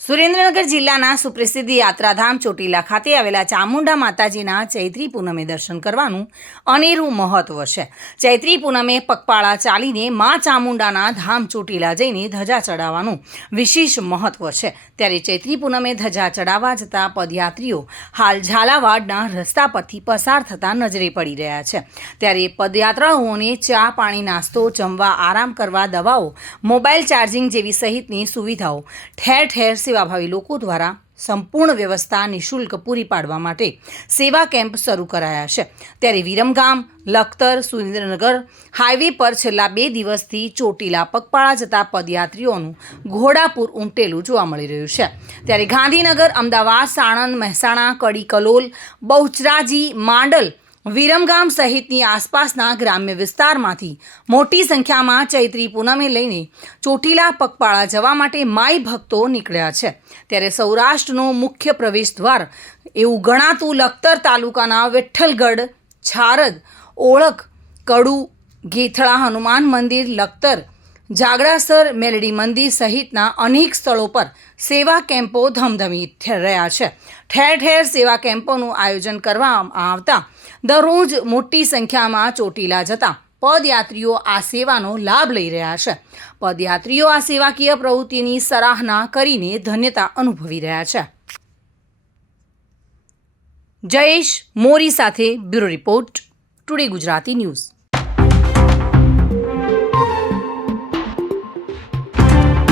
સુરેન્દ્રનગર જિલ્લાના સુપ્રસિદ્ધ યાત્રાધામ ચોટીલા ખાતે આવેલા ચામુંડા માતાજીના ચૈત્રી પૂનમે દર્શન કરવાનું અનેરું મહત્વ છે. ચૈત્રી પૂનમે પગપાળા ચાલીને મા ચામુંડાના ધામ ચોટીલા જઈને ધજા ચડાવવાનું વિશેષ મહત્વ છે. ત્યારે ચૈત્રી પૂનમે ધજા ચડાવવા જતા પદયાત્રીઓ હાલ ઝાલાવાડના રસ્તા પરથી પસાર થતા નજરે પડી રહ્યા છે. ત્યારે પદયાત્રાઓને ચા, પાણી, નાસ્તો, જમવા, આરામ કરવા, દવાઓ, મોબાઈલ ચાર્જિંગ જેવી સહિતની સુવિધાઓ ઠેર ઠેર સેવાભાવી લોકો દ્વારા સંપૂર્ણ વ્યવસ્થા નિઃશુલ્ક પૂરી પાડવા માટે સેવા કેમ્પ શરૂ કરાયા છે. ત્યારે વિરમગામ, લખતર, સુરેન્દ્રનગર હાઈવે પર છેલ્લા 2 દિવસથી ચોટીલા પગપાળા જતા પદયાત્રીઓનું ઘોડાપૂર ઉમટેલું જોવા મળી રહ્યું છે. ત્યારે ગાંધીનગર, અમદાવાદ, સાણંદ, મહેસાણા, કડી, કલોલ, બહુચરાજી, માંડલ, વિરમગામ સહિતની આસપાસના ગ્રામ્ય વિસ્તારમાંથી મોટી સંખ્યામાં ચૈત્રી પૂનમે લઈને ચોટીલા પગપાળા જવા માટે માઈ ભક્તો નીકળ્યા છે. ત્યારે સૌરાષ્ટ્રનો મુખ્ય પ્રવેશ દ્વાર એવું ગણાતું લખતર તાલુકાના વિઠ્ઠલગઢ, છારદ, ઓળખ, કડુ, ગેથળા હનુમાન મંદિર, લખતર, જાગડાસર, મેલડી મંદિર સહિતના અનેક સ્થળો પર સેવા કેમ્પો ધમધમી રહ્યા છે. ઠેર ઠેર સેવા કેમ્પોનું આયોજન કરવામાં આવતા દરરોજ મોટી સંખ્યામાં ચોટીલા જતા પદયાત્રીઓ આ સેવાનો લાભ લઈ રહ્યા છે. પદયાત્રીઓ આ સેવાકીય પ્રવૃત્તિની સરાહના કરીને ધન્યતા અનુભવી રહ્યા છે. જયેશ મોરી સાથે bureau report, today Gujarati news.